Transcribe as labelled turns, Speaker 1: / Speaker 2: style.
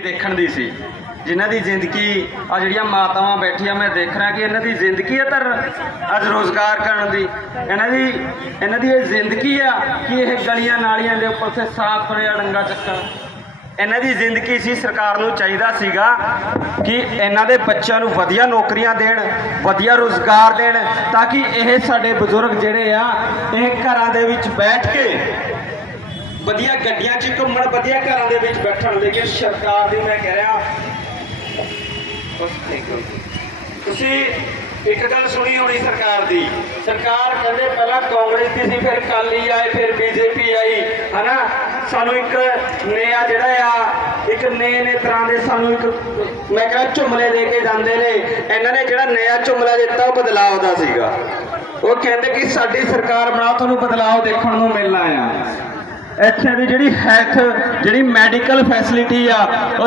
Speaker 1: ਦੇਖਣ ਦੀ ਸੀ? ਜਿਨ੍ਹਾਂ ਦੀ ਜ਼ਿੰਦਗੀ ਆ ਜਿਹੜੀਆਂ ਮਾਤਾਵਾਂ ਬੈਠੀਆਂ, ਮੈਂ ਦੇਖ ਰਿਹਾ ਕਿ ਇਹਨਾਂ ਦੀ ਜ਼ਿੰਦਗੀ ਹੈ ਤਾਂ ਅੱਜ ਰੋਜ਼ਗਾਰ ਕਰਨ ਦੀ। ਇਹਨਾਂ ਦੀ ਇਹਨਾਂ ਦੀ ਇਹ ਜ਼ਿੰਦਗੀ ਆ ਕਿ ਇਹ ਗਲੀਆਂ ਨਾਲੀਆਂ ਦੇ ਉੱਪਰ ਸੇ ਸਾਫ਼ ਕਰਿਆ ਡੰਗਾ ਚੱਕਣ। ਇਹਨਾਂ ਦੀ ਜ਼ਿੰਦਗੀ ਸੀ, ਸਰਕਾਰ ਨੂੰ ਚਾਹੀਦਾ ਸੀਗਾ ਕਿ ਇਹਨਾਂ ਦੇ ਬੱਚਿਆਂ ਨੂੰ ਵਧੀਆ ਨੌਕਰੀਆਂ ਦੇਣ, ਵਧੀਆ ਰੋਜ਼ਗਾਰ ਦੇਣ, ਤਾਂ ਕਿ ਇਹ ਸਾਡੇ ਬਜ਼ੁਰਗ ਜਿਹੜੇ ਆ, ਇਹ ਘਰਾਂ ਦੇ ਵਿੱਚ ਬੈਠ ਕੇ ਵਧੀਆ ਗੱਡੀਆਂ 'ਚ ਘੁੰਮਣ, ਵਧੀਆ ਘਰਾਂ ਦੇ ਵਿੱਚ ਬੈਠਣ ਲੇਕਿਨ ਸਰਕਾਰ ਦੀ ਮੈਂ ਕਹਿ ਰਿਹਾ ਤੁਸੀਂ ਇੱਕ ਗੱਲ ਸੁਣੀ ਹੋਣੀ ਸਰਕਾਰ ਦੀ। ਸਰਕਾਰ ਕਹਿੰਦੇ ਪਹਿਲਾਂ ਕਾਂਗਰਸ ਦੀ ਸੀ, ਫਿਰ ਕਾਲੀ ਆਏ, ਫਿਰ ਬੀਜੇਪੀ ਆਈ, ਹਨਾ? ਸਾਨੂੰ ਇੱਕ ਨਿਆ ਜਿਹੜਾ ਆ, ਇੱਕ ਨਏ ਨੇ ਤਰ੍ਹਾਂ ਦੇ ਸਾਨੂੰ ਇੱਕ, ਮੈਂ ਕਹਿੰਦਾ ਝੁਮਲੇ ਦੇ ਕੇ ਜਾਂਦੇ ਨੇ। ਇਹਨਾਂ ਨੇ ਜਿਹੜਾ ਨਿਆ ਝੁਮਲਾ ਦਿੱਤਾ, ਉਹ ਬਦਲਾਅ ਦਾ ਸੀਗਾ। ਉਹ ਕਹਿੰਦੇ ਕਿ ਸਾਡੀ ਸਰਕਾਰ ਬਣਾ, ਤੁਹਾਨੂੰ ਬਦਲਾਅ ਦੇਖਣ ਨੂੰ ਮਿਲਣਾ ਆ। ਇੱਥੇ ਦੀ ਜਿਹੜੀ ਹੈਲਥ ਜਿਹੜੀ ਮੈਡੀਕਲ ਫੈਸਿਲਿਟੀ ਆ